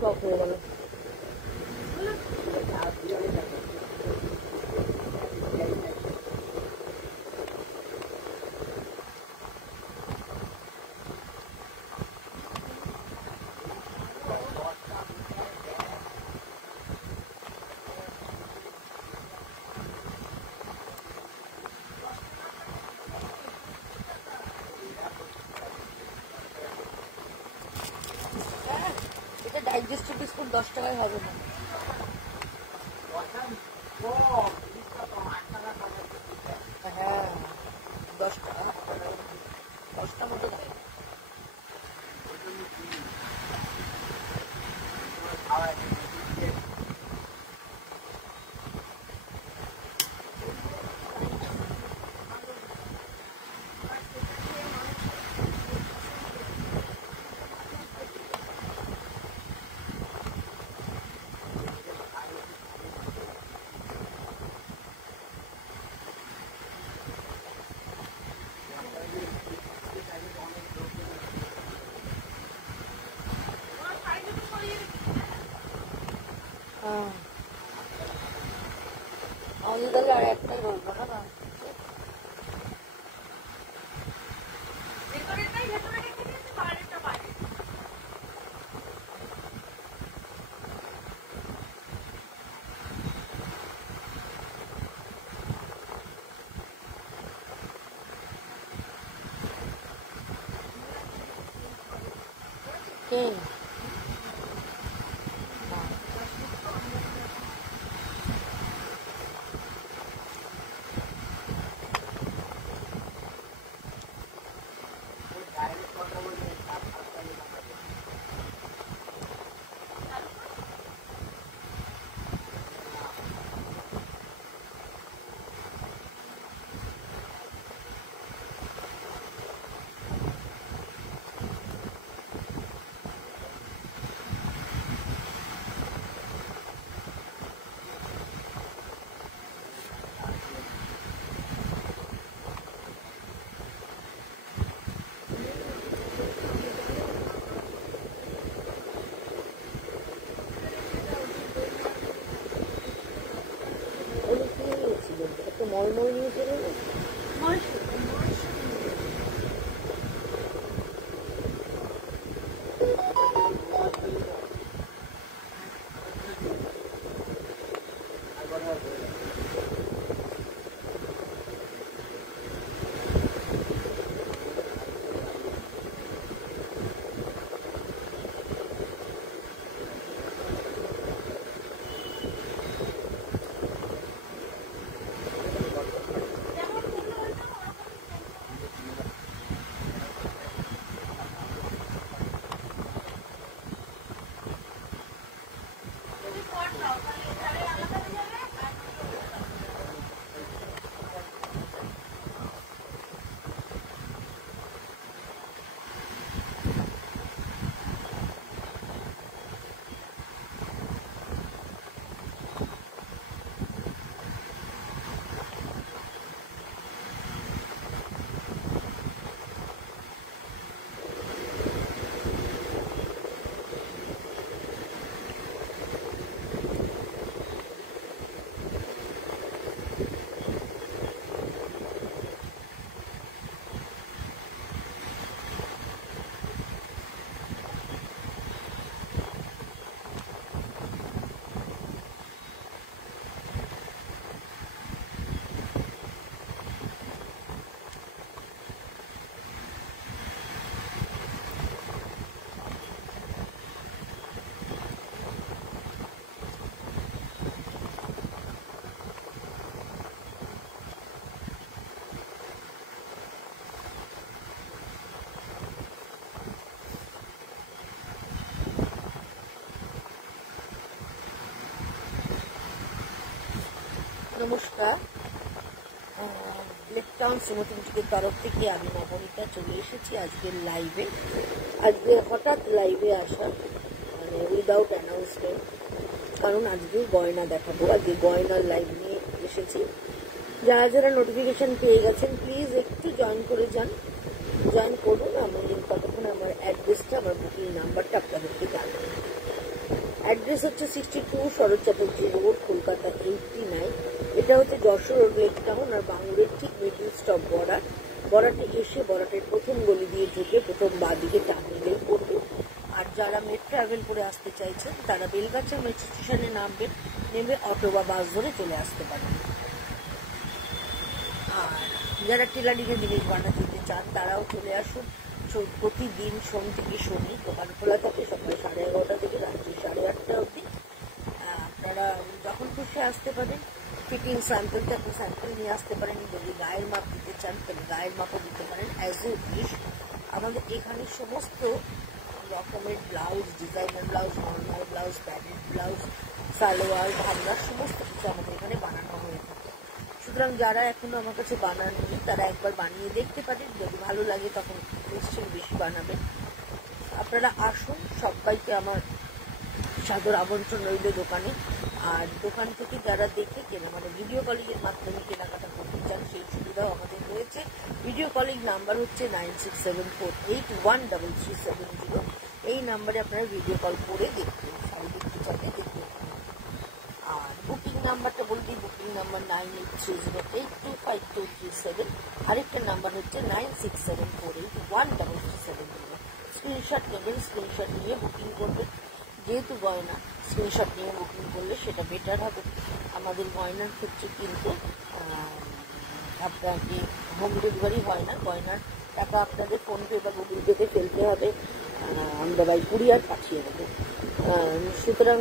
টক হয়ে গেল। এটা ডাইজেস্টিভ বিস্কুট 10 টাকায় হবে না। হ্যাঁ 10 টাকা, 10টা মতো দেয়। আমাদের তাহলে আর একটাই বলবো না। মলমল নিয়ে চলে গেল। নমস্কার, লেপটাউন শ্রীমতীর তরফ থেকে আমি নবনীতা চলে এসেছি আজকের লাইভে। আজকে হঠাৎ লাইভে আসা, মানে উইদাউট অ্যানাউন্সমেন্ট, কারণ আজকে গয়না দেখাবো। আজকে গয়নার লাইভ নিয়ে এসেছি। যারা যারা নোটিফিকেশন পেয়ে গেছেন প্লিজ একটু জয়েন করে যান, জয়েন করুন। আমি ততক্ষণ আমার অ্যাড্রেসটা, আমার বুকিং নাম্বারটা আপনাদেরকে জানাবো। অ্যাড্রেস হচ্ছে 62 শরৎ চ্যাটার্জি রোড, কলকাতা 89। এটা হচ্ছে যশোর রোড, লেক টাউন আর বাঙুরের ঠিক মিডিল স্টপ বড়াটে এসে বড়াটের প্রথম গলি দিয়ে ঢুকে প্রথম বাঁ দিকে টান নিলেই পড়বে। আর যারা মেট্রো ট্রাভেল করে আসতে চাইছেন তারা বেলগাছা মেট্রো স্টেশনে নামবেন, নেমে অটো বা বাস ধরে চলে আসতে পারেন। আর যারা টেলারিংয়ে জিনিস বানাতে চান তারাও চলে আসুন। প্রতিদিন সোম থেকে শনি দোকান খোলা থাকে সকাল 11:30 থেকে রাত্রি 8:30 অবধি। আপনারা যখন খুশি আসতে পারেন। ফিটিং স্যাম্পল থাকলে স্যাম্পল নিয়ে আসতে পারেন। যদি গায়ের মাপ দিতে চান তাহলে গায়ের মাপও দিতে পারেন অ্যাজ ইউ উইশ। আমাদের এখানে সমস্ত রকমের blouse, designer blouse, normal blouse, padded blouse, salwar, ভাঙ্গা সমস্ত কিছু আমাদের এখানে বানানো হয়ে থাকে। সুতরাং যারা এখনো আমার কাছে বানাননি তারা একবার বানিয়ে দেখতে পারেন। যদি ভালো লাগে তখন নিশ্চয়ই বেশি বানাবেন। আপনারা আসুন, সবাইকে আমার সাদর আমন্ত্রণ রইল দোকানে। আর দোকান থেকে যারা দেখে কেনা মানে ভিডিও কলিং এর মাধ্যমে কেনাকাটা করতে চান সেই সুবিধাও আমাদের রয়েছে। ভিডিও কলিং নাম্বার হচ্ছে 9674813370। এই নাম্বারে আপনারা ভিডিও কল করে দেখবেন, শাড়ি দেখতে চাইলে দেখতে পারেন। আর বুকিং নাম্বারটা বলছি, বুকিং নাম্বার 9830825237। আরেকটা নাম্বার হচ্ছে 9674813370। স্ক্রিনশট নেবেন, স্ক্রিনশট নিয়ে বুকিং করবেন। যেহেতু গয়না, স্ক্রিনশট নিয়ে বুকিং করলে সেটা বেটার হবে। আমাদের গয়নার ক্ষেত্রে কিন্তু আপনাকে হোম ডেলিভারি হয় না, গয়নার টাকা আপনাদের ফোনপে বা গুগল পেতে ফেলতে হবে, আমরা বাই কুরিয়ার পাঠিয়ে দেবো। সুতরাং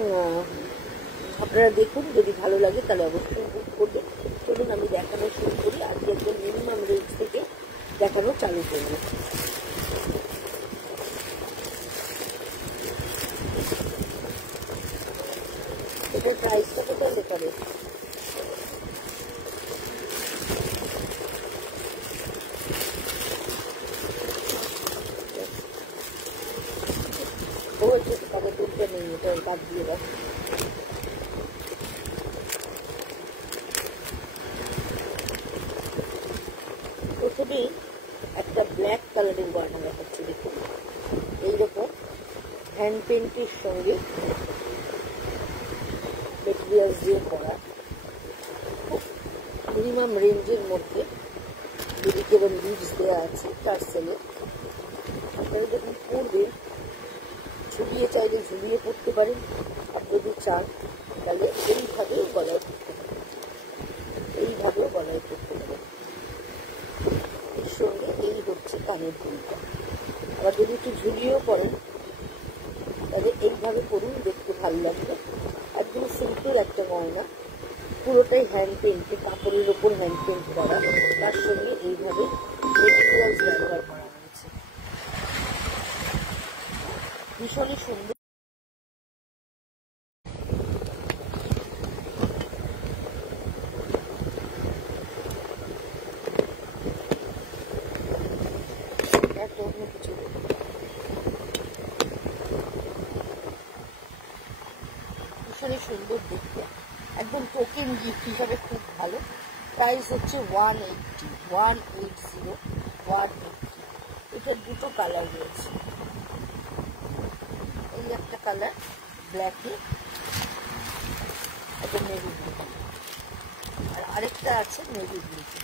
আপনারা দেখুন, যদি ভালো লাগে তাহলে অবশ্যই বুক করবেন। চলুন আমি দেখানো শুরু করি। আজকে একদম মিনিমাম রেঞ্জ থেকে দেখানো চালু করব। এটার প্রাইসটা কোথায় লেখা রয়েছে? ও হচ্ছে তাদের দুধটা নেই, এটা বাদ দিয়ে দাও। প্রথমেই একটা ব্ল্যাক কালারের গয়না দেখাচ্ছি, দেখুন এইরকম হ্যান্ড পেন্টের সঙ্গে মেটেরিয়াল দিয়ে করা, মিনিমাম রেঞ্জের মধ্যে যদি কেবল লিভস দেওয়া আছে তার সেলে। আপনারা যখন পরবেন ঝুলিয়ে চাইলে ঝুলিয়ে পড়তে পারেন, আর যদি চান তাহলে এইভাবেও গলায় পড়তে পারেন, এইভাবেও গলায় পড়তে পারেন। এর সঙ্গে এই হচ্ছে কানের দুলটা। আবার যদি একটু ঝুলিয়েও পড়েন তাহলে এইভাবে পড়ুন, দেখতে ভালো লাগবে। একদম সিম্পল একটা গয়না, পুরোটাই হ্যান্ড পেন্টে, কাপড়ের ওপর হ্যান্ড পেন্ট করা, তার সঙ্গে এইভাবে মেটেরিয়ালস ব্যবহার করা হয়েছে। ভীষণই সুন্দর। অন্য কিছু ভীষণই সুন্দর দেখতে, একদম টোকেন গিফট হিসাবে খুব ভালো। প্রাইস হচ্ছে 180। এটার দুটো কালার রয়েছে, এই একটা কালার ব্ল্যাকে, একটা নেভি ব্লু, আর আরেকটা আছে নেভি ব্লুতে।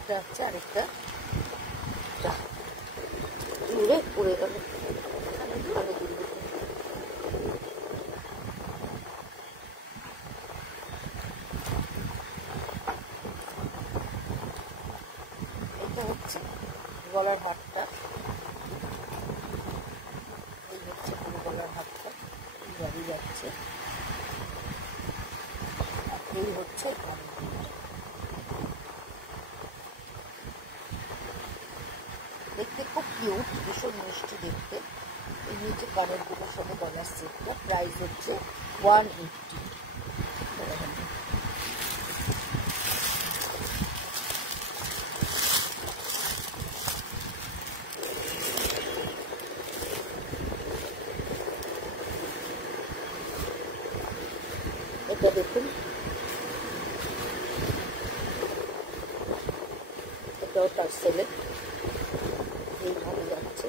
এটা হচ্ছে আরেকটা, দূরে পড়ে গেল। এটা হচ্ছে গলার হারটা, এই হচ্ছে পুরো গলার হারটা, এইভাবে যাচ্ছে। আর এই হচ্ছে দেখতে খুব কিউট, ভীষণ মিষ্টি দেখতে। এই নিচে কানের দুটোর সঙ্গে গলার সেটটা, প্রাইস হচ্ছে 180। এটা দেখুন, এটাও তার সেলে, এইভাবে যাচ্ছে,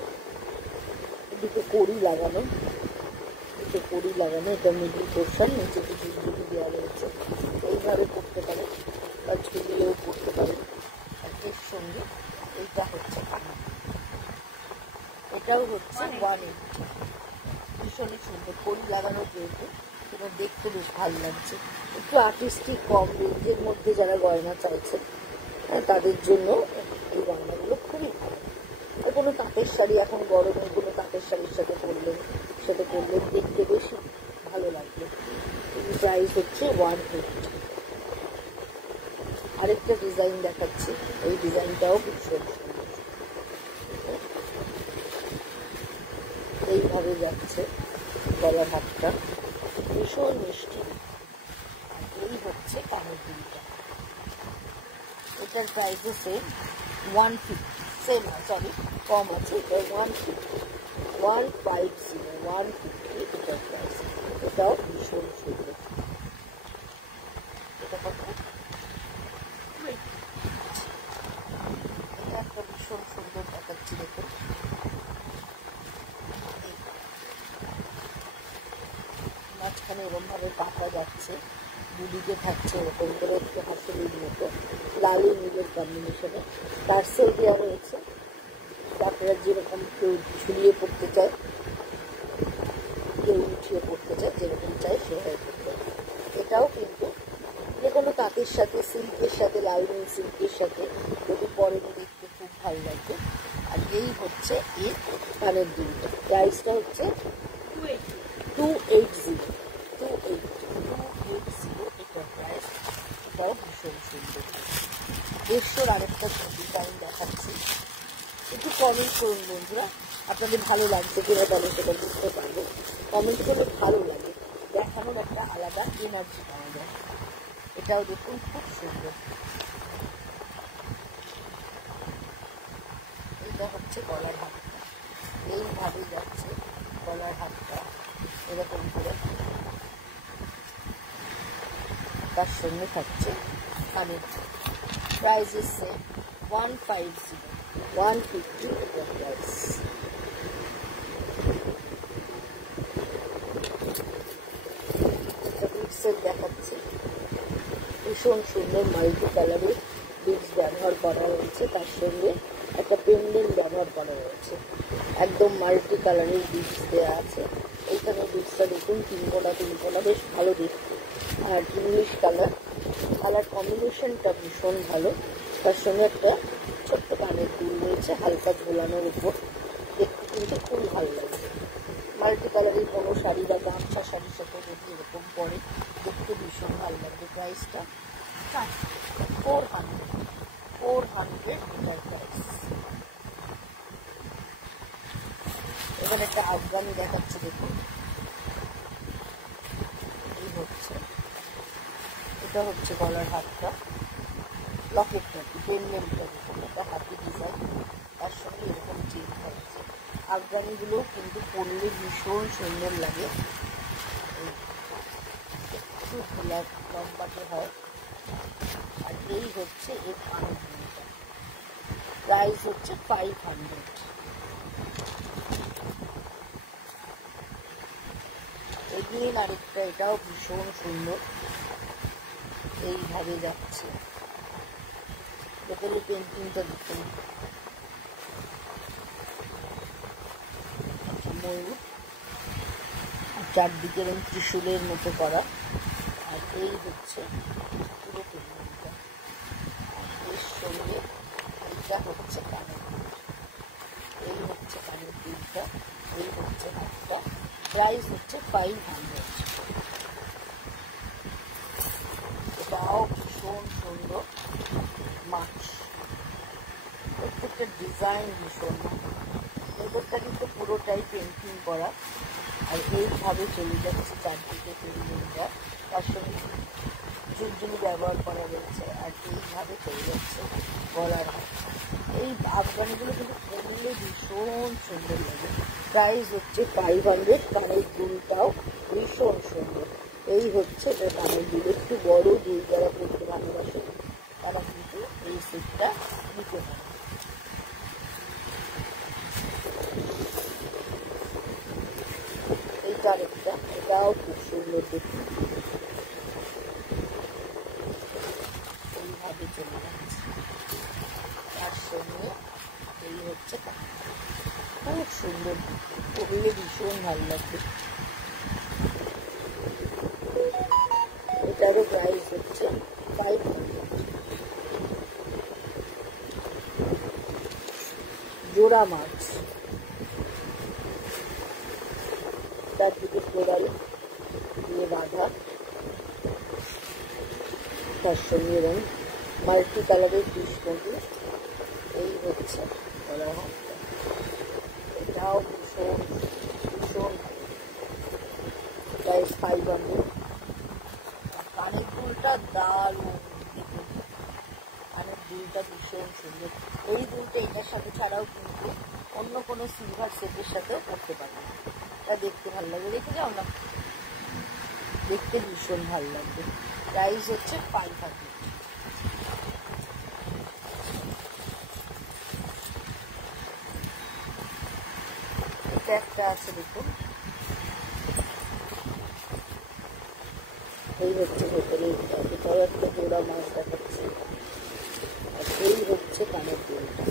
দুটো কড়ি লাগানো, এটা মিডিল পোর্শন, নিচে কিছু ঝুলি দেওয়া রয়েছে, এইভাবে করতে পারে বা ঝুলিয়েও করতে পারে। আর এর সঙ্গে এইটা হচ্ছে কানা, এটাও হচ্ছে 180, ভীষণই সুন্দর কড়ি লাগানো, যেহেতু তোমার দেখতে বেশ ভালো লাগছে। একটু আর্টিস্টিক কম রেঞ্জের মধ্যে যারা গয়না চাইছে তাদের জন্য এই গয়নাগুলো খুবই ভালো। আর কোনো তাঁতের শাড়ি, এখন গরমে কোনো তাঁতের শাড়ির সাথে পরলেন, দেখতে বেশি ভালো লাগবে। প্রাইস হচ্ছে 150। আরেকটা ডিজাইন দেখাচ্ছি, এই ডিজাইনটাও ভীষণ সুন্দর, এইভাবে যাচ্ছে গলার হাতটা, ভীষণ মিষ্টি। এই হচ্ছে কানের দুলটা, এটার প্রাইসও সেম 150, সেম না সরি কম আছে, এটা 150, 150 এটার প্রাইস। এটাও ভীষণ সুন্দর, এটা একটা ভীষণ সুন্দর দেখাচ্ছি, দেখুন মাঝখানে এরকম ভাবে কাটা যাচ্ছে, দুদিকে থাকছে এরকম করে একটু হাসির মতো লালি নীলের কম্বিনেশনে টার্সেল দেওয়া রয়েছে। আপনারা যেরকম কেউ ঝুলিয়ে পড়তে চায়, কেউ উঠিয়ে পড়তে চায়, যেরকম চায় সেভাবে পড়তে চায়। এটাও কিন্তু যে কোনো তাঁতের সাথে, সিল্কের সাথে, লাইনিং সিল্কের সাথে যদি পরেন দেখতে খুব ভালো লাগবে। আর এই হচ্ছে এর কানের দুলটা, প্রাইসটা হচ্ছে 280, এটার প্রাইস। এটাও ভীষণ সুন্দর। 150 আরেকটা ডিজাইন দেখাচ্ছি, একটু কমেন্ট করুন বন্ধুরা, আপনাদের ভালো লাগছে কিনা, তাহলে সেটা বুঝতে পারবো। কমেন্ট করলে ভালো লাগে, দেখানোর একটা আলাদা এনার্জি পাওয়া যায়। এটাও দেখুন খুব সুন্দর। এটা হচ্ছে গলার হাতটা, এইভাবে যাচ্ছে গলার হাতটা এরকম করে, তার সঙ্গে থাকছে কানের। প্রাইস এসছে 150 এটার প্রাইস। দেখাচ্ছে ভীষণ সুন্দর মাল্টি কালারের বিটস ব্যবহার করা রয়েছে, তার সঙ্গে একটা পেন্ডেন্ট ব্যবহার করা রয়েছে, একদম মাল্টি কালারের বিটস দেওয়া আছে। এইখানে বিটসটা দেখুন তিন কোনা, বেশ ভালো দেখতে। আর ইংলিশ কালার কম্বিনেশনটা ভীষণ ভালো, তার সঙ্গে একটা ছোট্ট কানের দুল রয়েছে হালকা ঝোলানোর উপর, দেখতে কিন্তু খুব ভালো লাগে। মাল্টি কালারের কোনো শাড়ি বা গামছা শাড়ির সাথে যদি এরকম পরে দেখতে ভীষণ ভালো লাগবে। প্রাইসটা 400 এটার প্রাইস। এখানে একটা আফগানি দেখাচ্ছে, দেখুন এই হচ্ছে, এটা হচ্ছে গলার হাতটা, লকেটটা পেন্ডেন্টটা দেখুন, একটা হাতি ডিজাইন, তার সঙ্গে এরকম চেন থাকছে। আফগানিগুলো কিন্তু পরলে ভীষণ সুন্দর লাগে, একটু লম্বাটে হয়। আর এই হচ্ছে এর কানের দুলটা, প্রাইস হচ্ছে 500। এগিয়ে আরেকটা, এটাও ভীষণ সুন্দর, এইভাবে যাচ্ছে, দেখলে পেন্টিংটা দেখুন, ময়ূর চারদিকে এরকম ত্রিশূলের মতো করা। আর এই হচ্ছে পুরো পেন্টিংটা, এর সঙ্গে এইটা হচ্ছে কানের দুল, এই হচ্ছে কানের দুলটা, এই হচ্ছে হাতটা। প্রাইস হচ্ছে 500। এটাও ভীষণ সুন্দর মাছ, প্রত্যেকটা ডিজাইন ভীষণ। ভেতরটা কিন্তু পুরোটাই পেন্টিং করা, আর এইভাবে চলে যাচ্ছে চারদিকে পেন্টিংটা, তার সঙ্গে ঝুলঝুলি ব্যবহার করা রয়েছে, আর এইভাবে চলে যাচ্ছে গলার হাত। এই আফগানিগুলো কিন্তু পরলে ভীষণ সুন্দর লাগে। প্রাইস হচ্ছে 500। কানের দুলটাও ভীষণ সুন্দর, এই হচ্ছে কানের দুল। একটু বড় দুল যারা পরতে ভালোবাসে, তারা কিন্তু এই সেটটা নিতে পারে। সুন্দর দেখতে, এইভাবে চলে যাচ্ছে। তার সঙ্গে এই হচ্ছে খুব সুন্দর, পরলে ভীষণ ভালো লাগবে। এটারও প্রাইস হচ্ছে 500। জোড়া মাছ, তার দিকে ফ্লোরাল দিয়ে বাঁধা, তার সঙ্গে এবং মাল্টি কালারের ফিশ মধ্যে এই হচ্ছে এটাও ভীষণ ভীষণ প্রাইস 500। কানের দুলটা দারুণ, দেখুন কানের দুলটা ভীষণ সুন্দর। এই দুলটা এটার সাথে ছাড়াও কিন্তু অন্য কোনো সিলভার সেটের সাথেও করতে পারবে, তা দেখতে ভালো লাগবে। দেখে যাও না, দেখতে ভীষণ ভালো লাগবে। প্রাইস হচ্ছে 500। এটা একটা আছে দেখুন, এই হচ্ছে ভেতরে, এটাও একটা জোড়া মাছ দেখাচ্ছে। আর এই হচ্ছে কানের দুলটা,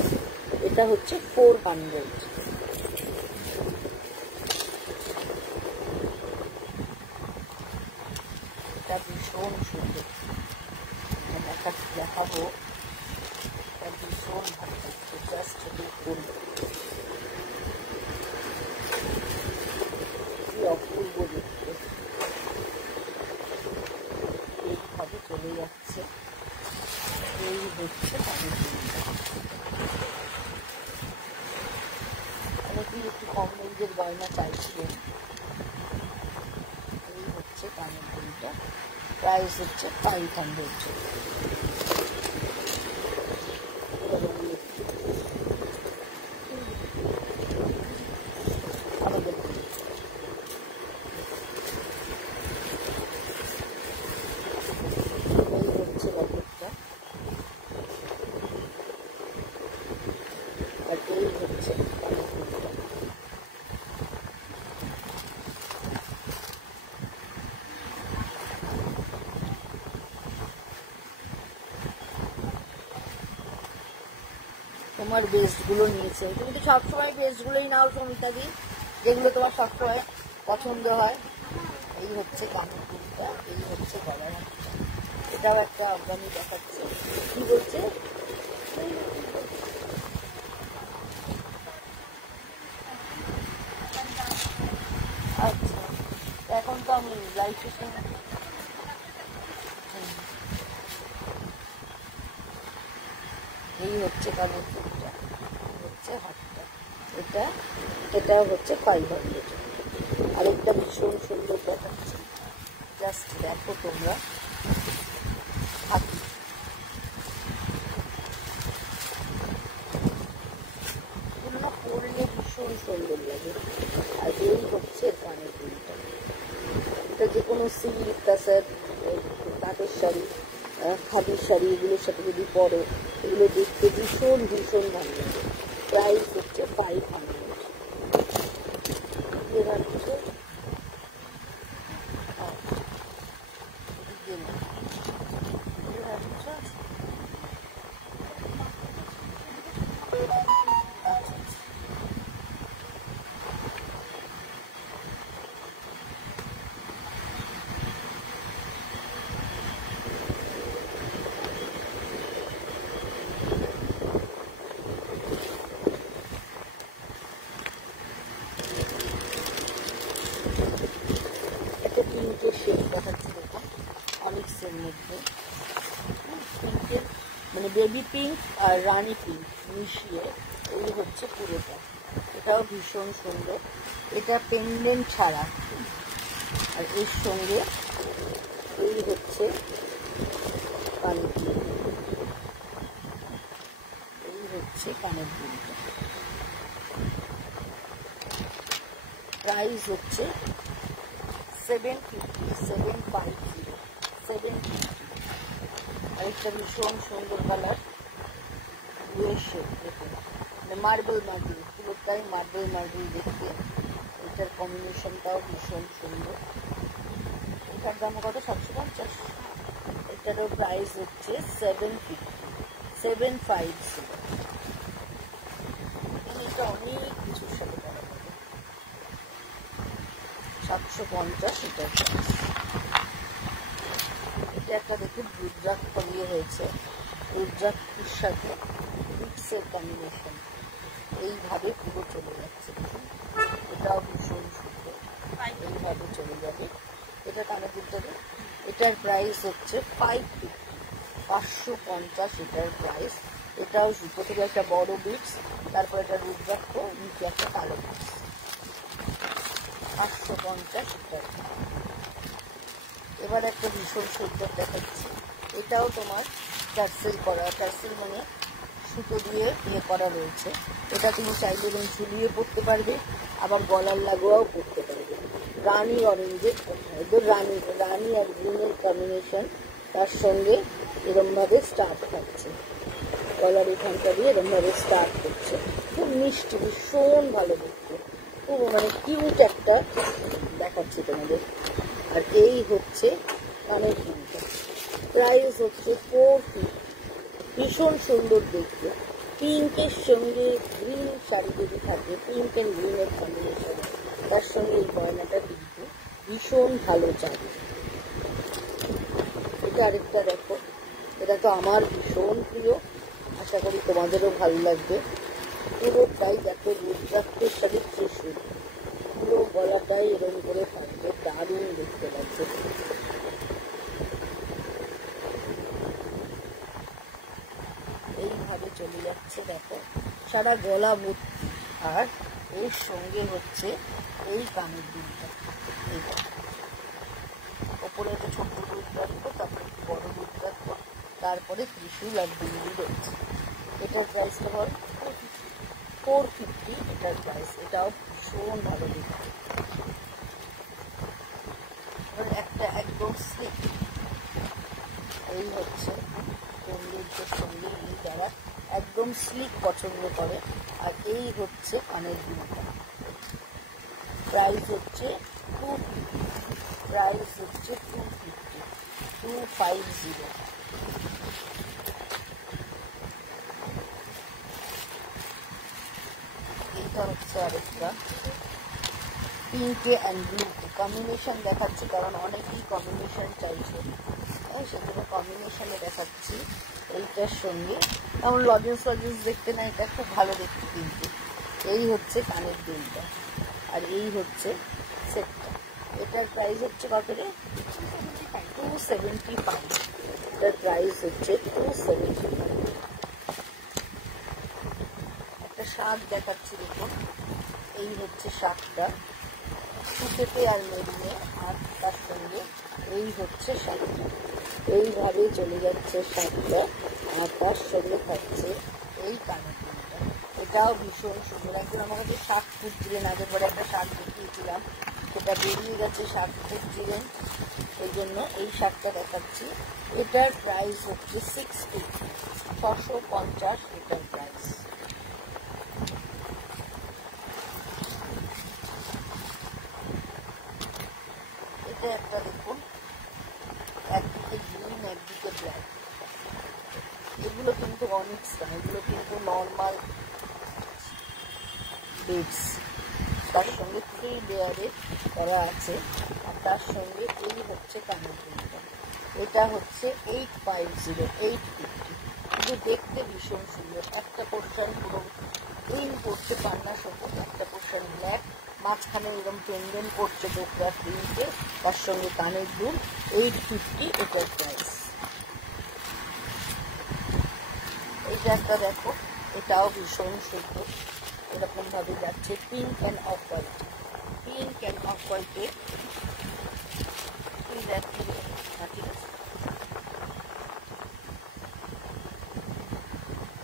এটা হচ্ছে 400। এটা ভীষণ সুন্দর, দেখাবো, এটা ভীষণ ভালো লাগছে। জাস্ট দেখুন কি অপূর্ব দেখতে, এইভাবে চলে যাচ্ছে। এই হচ্ছে কানের দুলটা। অনেকেই একটু কম রেঞ্জের গয়না চাইছে। এই হচ্ছে কানের দুলটা, প্রাইস হচ্ছে 500। আর এই হচ্ছে তোমার বেস্টগুলো নিয়েছে। তুমি তো সবসময় বেস্টগুলোই নাও সমিতাদি, যেগুলো তোমার সবসময় পছন্দ হয়। এই হচ্ছে কানের দুলটা, এই হচ্ছে গলার হারটা। এটাও একটা অর্গানিক দেখাচ্ছে। কি বলছে? আচ্ছা, এখন তো আমি লাইভ সেশন। এই হচ্ছে কানের দুলটা, হচ্ছে হাতটা, এটা হচ্ছে 500। আরেকটা ভীষণ সুন্দর দেখাচ্ছে, জাস্ট দেখো তোমরা। হাতি, এগুলো পরলে ভীষণ সুন্দর লাগে। আর এই হচ্ছে কানের দুলটা, এটা যে কোনো সিল্ক, কাঁসার, কাঠের শাড়ি, খাদির শাড়ি, এগুলোর সাথে যদি পরো, এগুলো দেখতে ভীষণ ভীষণ ভালো লাগে। প্রাইস হচ্ছে 500। পিঙ্কের শেড দেখাচ্ছি, দেখুন অনিক্সের মধ্যে, পিঙ্কের মানে বেবি পিঙ্ক আর রানি পিঙ্ক মিশিয়ে এই হচ্ছে পুরোটা। এটাও ভীষণ সুন্দর। এটা পেন্ডেন্ট ছাড়া, আর এর সঙ্গে এই হচ্ছে কানের দুল, এই হচ্ছে কানের দুলটা। প্রাইস হচ্ছে 750। আরেকটা ভীষণ সুন্দর কালার, ব্লুয়ের শেড, দেখুন মার্বেল মার্বেল, পুরোটাই মার্বেল মার্বেল দেখতে। এটার কম্বিনেশনটাও ভীষণ সুন্দর। এটার দাম কত? 750। এটারও প্রাইস হচ্ছে 750। এটা অনেক কিছুর সাথে করা যাবে। 750 এটার প্রাইস। এটা একটা দেখুন রুদ্রাক্ষ করিয়ে হয়েছে, রুদ্রাক্ষের সাথে মিক্সের কম্বিনেশন এইভাবে পুরো চলে যাচ্ছে। এটাও ভীষণ সুন্দর, এইভাবে চলে যাবে। এটা কানে দিতে হবে। এটার প্রাইস হচ্ছে 550 এটার প্রাইস। এটাও সুতো থেকে একটা বড় বিটস, তারপর একটা রুদ্রাক্ষ, নিচে একটা কালো বিটস। 550 এটার। এবার একটা ভীষণ সুন্দর দেখাচ্ছি। এটাও তোমার টার্সেল করা, টার্সেল মানে সুতো দিয়ে ইয়ে করা রয়েছে। এটা তুমি চাইলে এবং ঝুলিয়ে পরতে পারবে, আবার গলার লাগোয়াও পরতে পারবে। রানি অরেঞ্জের রানি আর গ্রিনের কম্বিনেশন, তার সঙ্গে এরমভাবে স্টার্ট থাকছে, গলার এখানটা দিয়ে এরমভাবে স্টার্ট করছে। খুব মিষ্টি, ভীষণ ভালো দেখতে, খুব মানে কিউট একটা দেখাচ্ছি তোমাদের। আর এই হচ্ছে কানের দুলটা, প্রাইস হচ্ছে 450। ভীষণ সুন্দর দেখতে, পিঙ্কের সঙ্গে গ্রিন শাড়ি যদি থাকে, পিঙ্ক অ্যান্ড গ্রিনের কম্বিনেশন, তার সঙ্গে এই গয়নাটা কিন্তু ভীষণ ভালো চাই। এটা আরেকটা দেখো, এটা তো আমার ভীষণ প্রিয়, আশা করি তোমাদেরও ভালো লাগবে। পুরোটাই দেখো রুদ্রাক্ষের সাথে ত্রিশূল, পুরো গলাটাই এরকম করে থাকবে, দারুণ দেখতে লাগছে। এইভাবে চলে যাচ্ছে দেখো, সারা গলা ভর্তি। আর এর সঙ্গে হচ্ছে এই কানের দুলটা, এইটা ওপরে একটা ছোট্ট দুধ রাখবো, তারপরে একটু বড় দুধ রাখবো, তারপরে ত্রিশূল আর বিন্দি রয়েছে। এটার প্রাইসটা বল 450 এটার প্রাইস। এটাও ভীষণ ভালো দেখতে। একটা একদম স্লিপ, এই হচ্ছে সৌন্দর্যের সঙ্গে এই যারা একদম স্লিক পছন্দ করে। আর এই হচ্ছে কানের দুলটা, প্রাইস হচ্ছে 250, প্রাইস হচ্ছে 250। এইটা হচ্ছে আরেকটা পিঙ্কে অ্যান্ড ব্লু কম্বিনেশন দেখাচ্ছি, কারণ অনেকেই কম্বিনেশন চাইছে, সেগুলো কম্বিনেশনে দেখাচ্ছি। এইটার সঙ্গে যেমন লজেন্স দেখতে না, এটা খুব ভালো দেখতে কিন্তু। এই হচ্ছে কানের দুলটা, আর এই হচ্ছে সেটটা। এটার প্রাইস হচ্ছে কত রে? 275। এটার প্রাইস হচ্ছে 275। একটা শাক দেখাচ্ছি দেখুন, এই হচ্ছে শাকটা, সুতেতে আর মেরিনে, আর তার সঙ্গে এই হচ্ছে শাকটা। এইভাবে চলে যাচ্ছে শাকটা, আর তার সঙ্গে থাকছে এই কানের দুলটা। এটাও ভীষণ সুন্দর। একজন আমার কাছে শাক খুঁজছিলেন, আগের পরে একটা শাক দেখিয়েছিলাম, সেটা বেরিয়ে গেছে, শাক খুঁজছিলেন, এই জন্য এই শাকটা দেখাচ্ছি। এটার প্রাইস হচ্ছে 650 এটার প্রাইস। এটা একটা দেখুন, একদিকে গ্রিন একদিকে ব্ল্যাক। এগুলো কিন্তু অনিক্স না, এগুলো কিন্তু নর্মাল বিডস, তার সঙ্গে 3 লেয়ারে করা আছে। আর তার সঙ্গে এই হচ্ছে কানের দুলটা। এটা হচ্ছে 850, কিন্তু দেখতে ভীষণ সুন্দর। একটা পোর্শন পুরো গ্রিন করছে পান্না সহ, একটা পোর্শন ব্ল্যাক, মাঝখানে এরকম পেন্ডেন্ট করছে ডোকরা প্রিন্টে, তার সঙ্গে কানের দুল। 850 এটার প্রাইস। এইটা একটা দেখো, এটাও ভীষণ সুন্দর, এরকম ভাবে যাচ্ছে, pink and off white, pink and off হোয়াইটে। ঠিক আছে,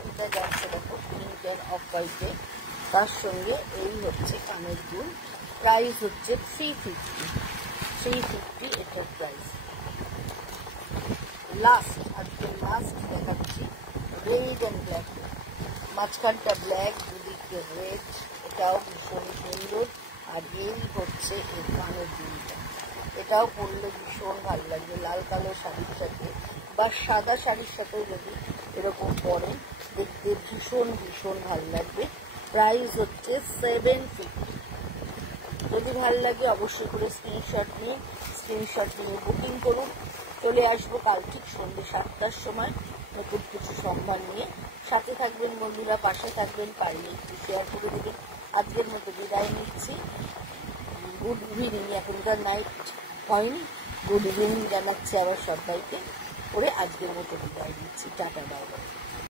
এটা যাচ্ছে দেখো পিঙ্ক অ্যান্ড অফ হোয়াইটে, তার সঙ্গে এই হচ্ছে কানের দুল। প্রাইস হচ্ছে 350 এটার প্রাইস। লাস্ট, আজকে লাস্ট দেখাচ্ছি রেড অ্যান্ড ব্ল্যাক, মাঝখানটা ব্ল্যাক, দুদিকে রেড, এটাও ভীষণ সুন্দর। আর এই হচ্ছে এই কানের দুলটা, এটাও পরলে ভীষণ ভালো লাগবে লাল কালো শাড়ির সাথে, বা সাদা শাড়ির সাথেও যদি এরকম পরেন দেখতে ভীষণ ভীষণ ভালো লাগবে। প্রাইস হচ্ছে 750। যদি ভালো লাগে অবশ্যই করে স্ক্রিনশট নিয়ে বুকিং করুন। চলে আসবো কাল ঠিক সন্ধ্যে 7টার সময় নতুন কিছু সম্মান নিয়ে। সাথে থাকবেন বন্ধুরা, পাশে থাকবেন, পারলে একটু শেয়ার করে দেবেন। আজকের মতো বিদায় নিচ্ছি। গুড ইভিনিং, এখনকার নাইট হয়নি, গুড ইভিনিং জানাচ্ছি আবার সবাইকে করে আজকের মতো বিদায় নিচ্ছি। Tata, bye bye.